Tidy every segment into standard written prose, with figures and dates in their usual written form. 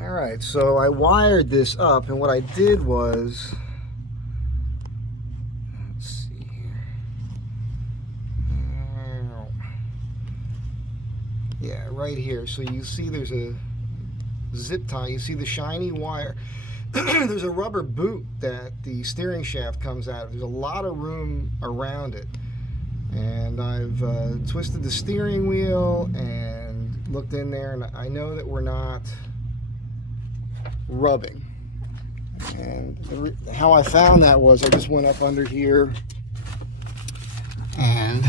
All right, so I wired this up, and what I did was, let's see here. Yeah, right here. So you see there's a zip tie. You see the shiny wire. There's a rubber boot that the steering shaft comes out of. There's a lot of room around it. And I've twisted the steering wheel and looked in there, and I know that we're not rubbing. And how I found that was I just went up under here and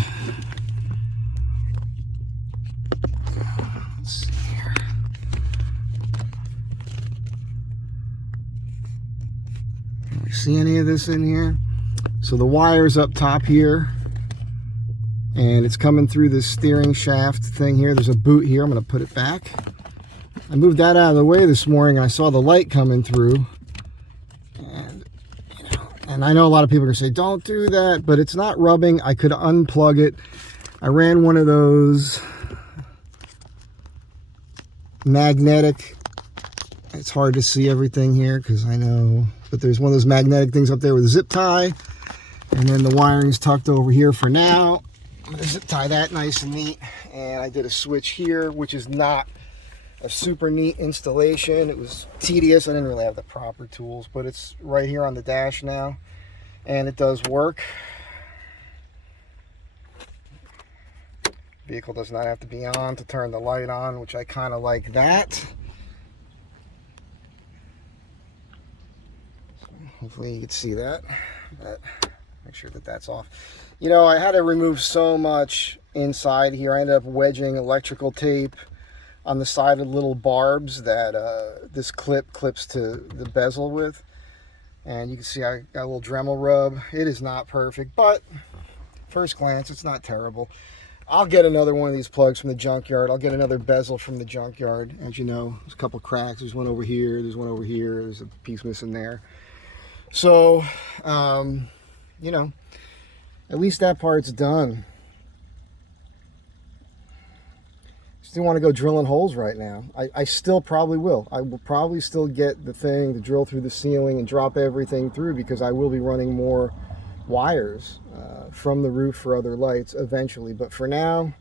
let's see here. Can we see any of this in here? So the wire's up top here, and it's coming through this steering shaft thing here. There's a boot here. I'm going to put it back. I moved that out of the way this morning, and I saw the light coming through. And I know a lot of people are going to say, don't do that, but it's not rubbing. I could unplug it. I ran one of those magnetic, it's hard to see everything here because I know, but there's one of those magnetic things up there with a zip tie. And then the wiring's tucked over here for now. I'm going to zip tie that nice and neat. And I did a switch here, which is not a super neat installation. It was tedious. I didn't really have the proper tools, but it's right here on the dash now, and it does work. Vehicle does not have to be on to turn the light on, which I kind of like that. So hopefully you can see that. Make sure that that's off. You know, I had to remove so much inside here. I ended up wedging electrical tape on the side of the little barbs that this clip clips to the bezel with. And you can see I got a little Dremel rub. It is not perfect, but first glance, it's not terrible. I'll get another one of these plugs from the junkyard. I'll get another bezel from the junkyard. As you know, there's a couple cracks. There's one over here. There's one over here. There's a piece missing there. So, you know, at least that part's done. Still want to go drilling holes right now. I still probably will. I will probably still get the thing to drill through the ceiling and drop everything through, because I will be running more wires from the roof for other lights eventually. But for now,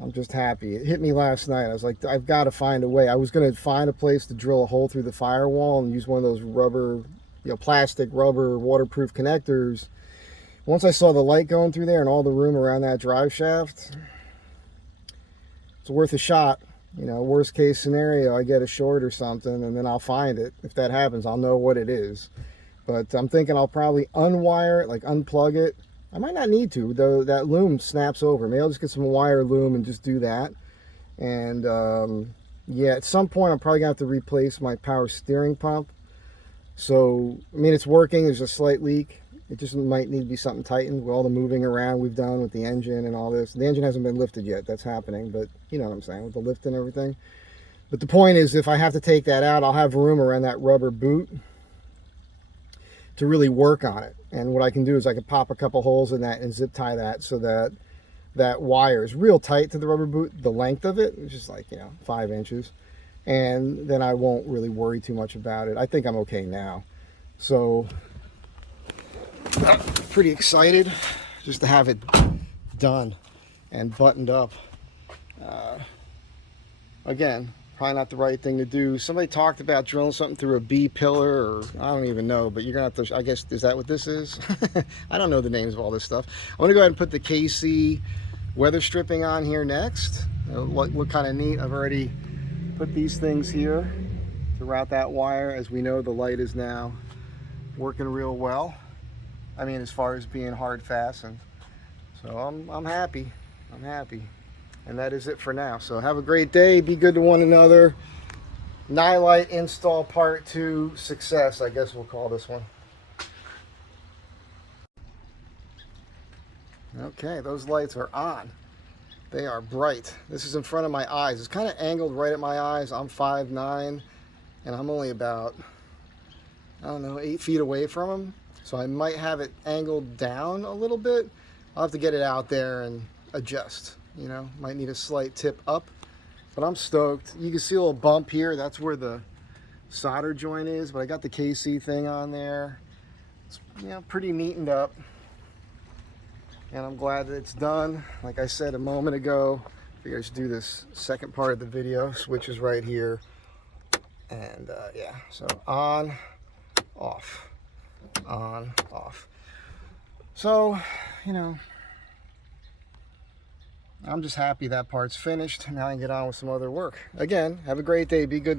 I'm just happy. It hit me last night. I was like, I've got to find a way. I was going to find a place to drill a hole through the firewall and use one of those rubber, you know, plastic rubber waterproof connectors. Once I saw the light going through there and all the room around that drive shaft, it's worth a shot. You know, worst case scenario, I get a short or something, and then I'll find it. If that happens, I'll know what it is. But I'm thinking I'll probably unwire it, like unplug it. I might not need to, though. That loom snaps over. Maybe I'll just get some wire loom and just do that. And yeah, at some point I'm probably gonna have to replace my power steering pump. So I mean, it's working. There's a slight leak. It just might need to be something tightened with all the moving around we've done with the engine and all this. The engine hasn't been lifted yet. That's happening, but you know what I'm saying, with the lift and everything. But the point is, if I have to take that out, I'll have room around that rubber boot to really work on it. And what I can do is I can pop a couple holes in that and zip tie that so that that wire is real tight to the rubber boot, the length of it, which is like, you know, 5 inches. And then I won't really worry too much about it. I think I'm okay now. So I'm pretty excited just to have it done and buttoned up. Again, probably not the right thing to do. Somebody talked about drilling something through a B pillar, or I don't even know, but you're gonna have to, I guess, is that what this is? I don't know the names of all this stuff. I'm gonna go ahead and put the KC weather stripping on here next. It'll look kind of neat. I've already put these things here to route that wire. As we know, the light is now working real well. I mean, as far as being hard fastened. So I'm happy. I'm happy. And that is it for now. So have a great day. Be good to one another. Nilight install part 2 success, I guess we'll call this one. Okay, those lights are on. They are bright. This is in front of my eyes. It's kind of angled right at my eyes. I'm 5'9", and I'm only about, I don't know, 8 feet away from them. So I might have it angled down a little bit. I'll have to get it out there and adjust. You know, might need a slight tip up But I'm stoked. You can see a little bump here. That's where the solder joint is, but I got the KC thing on there. It's, you know, pretty neatened up. And I'm glad that it's done. Like I said a moment ago, I figured I should do this second part of the video. Switch is right here. And yeah, so on, off, on, off. So, you know, I'm just happy that part's finished. Now I can get on with some other work. Again, have a great day. Be good.